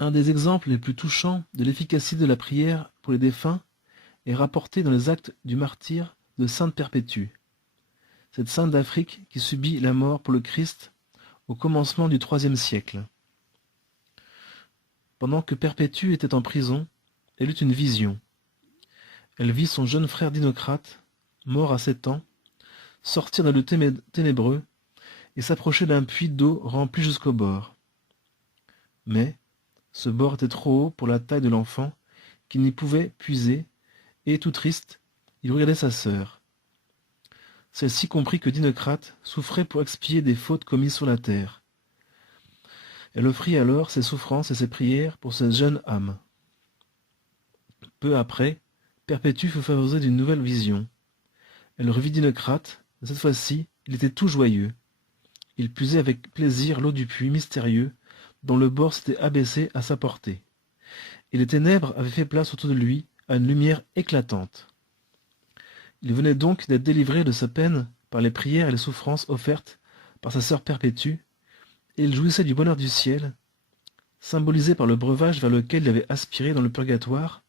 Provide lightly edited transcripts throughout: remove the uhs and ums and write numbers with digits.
Un des exemples les plus touchants de l'efficacité de la prière pour les défunts est rapporté dans les actes du martyre de Sainte Perpétue, cette sainte d'Afrique qui subit la mort pour le Christ au commencement du IIIe siècle. Pendant que Perpétue était en prison, elle eut une vision. Elle vit son jeune frère Dinocrate, mort à 7 ans, sortir d'un lieu ténébreux et s'approcher d'un puits d'eau rempli jusqu'au bord. Mais ce bord était trop haut pour la taille de l'enfant, qui n'y pouvait puiser, et, tout triste, il regardait sa sœur. Celle-ci comprit que Dinocrate souffrait pour expier des fautes commises sur la terre. Elle offrit alors ses souffrances et ses prières pour cette jeune âme. Peu après, Perpétue fut favorisée d'une nouvelle vision. Elle revit Dinocrate, mais cette fois-ci, il était tout joyeux. Il puisait avec plaisir l'eau du puits mystérieux, dont le bord s'était abaissé à sa portée. Et les ténèbres avaient fait place autour de lui à une lumière éclatante. Il venait donc d'être délivré de sa peine par les prières et les souffrances offertes par sa sœur Perpétue, et il jouissait du bonheur du ciel, symbolisé par le breuvage vers lequel il avait aspiré dans le purgatoire,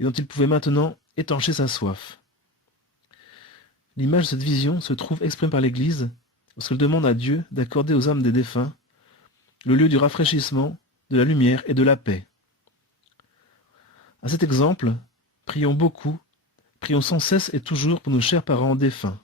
et dont il pouvait maintenant étancher sa soif. L'image de cette vision se trouve exprimée par l'Église lorsqu'elle demande à Dieu d'accorder aux âmes des défunts le lieu du rafraîchissement, de la lumière et de la paix. À cet exemple, prions beaucoup, prions sans cesse et toujours pour nos chers parents défunts.